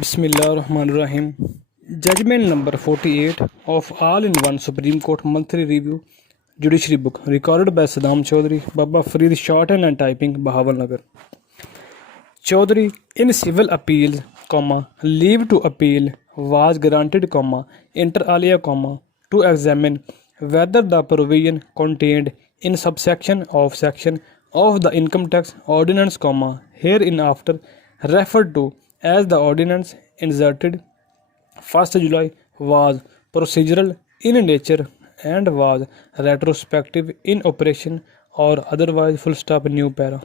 Bismillahirrahmanirrahim. Judgment number 48 of All-in-One Supreme Court Monthly Review Judiciary Book, recorded by Saddam Chaudhary, Baba Farid, shortened and typing, Bahawalnagar. Chaudhary, in civil appeals, leave to appeal was granted, inter alia, to examine whether the provision contained in subsection of section of the Income Tax Ordinance, hereinafter referred to as the ordinance inserted 1st July was procedural in nature and was retrospective in operation or otherwise. Full stop. New para.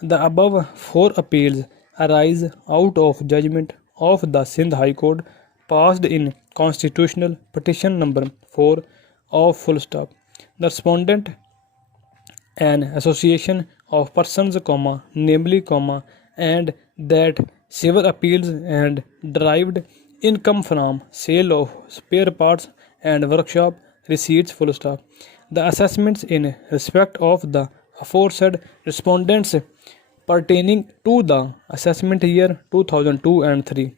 The above four appeals arise out of judgment of the Sindh High Court passed in constitutional petition number 4 of full stop. The respondent, an association of persons, namely, and that civil appeals and derived income from sale of spare parts and workshop receipts, full stop. The assessments in respect of the aforesaid respondents pertaining to the assessment year 2002 and 3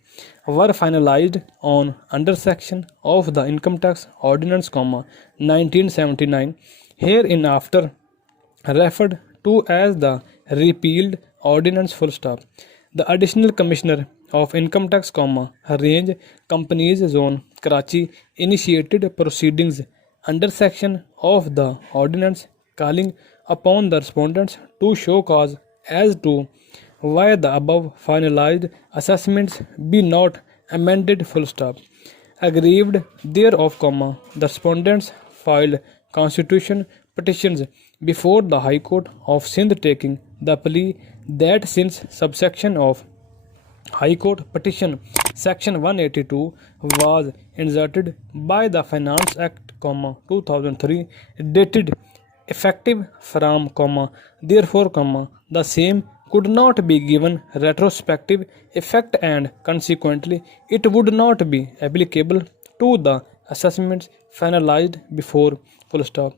were finalized on under section of the Income Tax Ordinance, 1979, hereinafter referred to as the repealed ordinance, full stop. The additional commissioner of income tax, range companies zone Karachi initiated proceedings under section of the ordinance, calling upon the respondents to show cause as to why the above finalized assessments be not amended, full stop. Aggrieved thereof, the respondents filed constitution petitions before the High Court of Sindh, taking the plea that since subsection of High Court petition section 182 was inserted by the Finance Act, 2003, dated effective from, therefore, the same could not be given retrospective effect and consequently it would not be applicable to the assessments finalized before, full stop.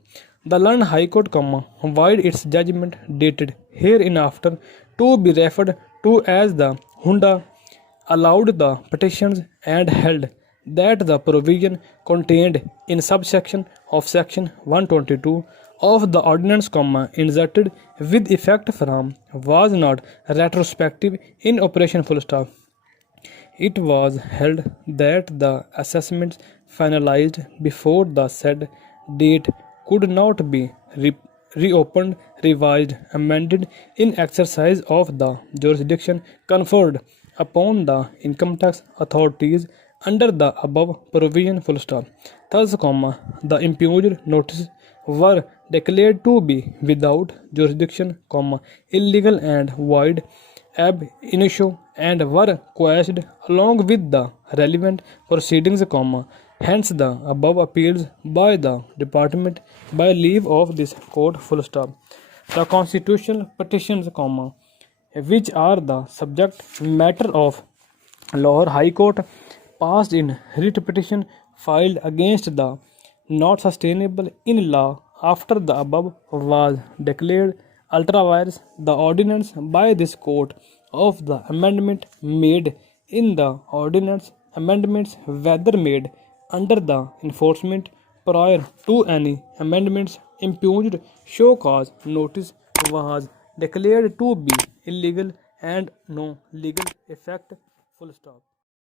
The learned High Court, void its judgment dated hereinafter to be referred to as the Hunda, allowed the petitions and held that the provision contained in subsection of section 122 of the ordinance, inserted with effect from, was not retrospective in operation, full stop. It was held that the assessments finalized before the said date could not be reopened, revised, amended in exercise of the jurisdiction conferred upon the income tax authorities under the above provision, full stop. Thus, the impugned notices were declared to be without jurisdiction, illegal and void ab initio, and were quashed along with the relevant proceedings, hence the above appeals by the department by leave of this court, full stop. The constitutional petitions, which are the subject matter of Lahore High Court, passed in writ petition filed against the not sustainable in law after the above was declared ultra vires the ordinance by this court of the amendment made in the ordinance amendments, whether made under the enforcement prior to any amendments impugned show cause notice was declared to be illegal and no legal effect, full stop.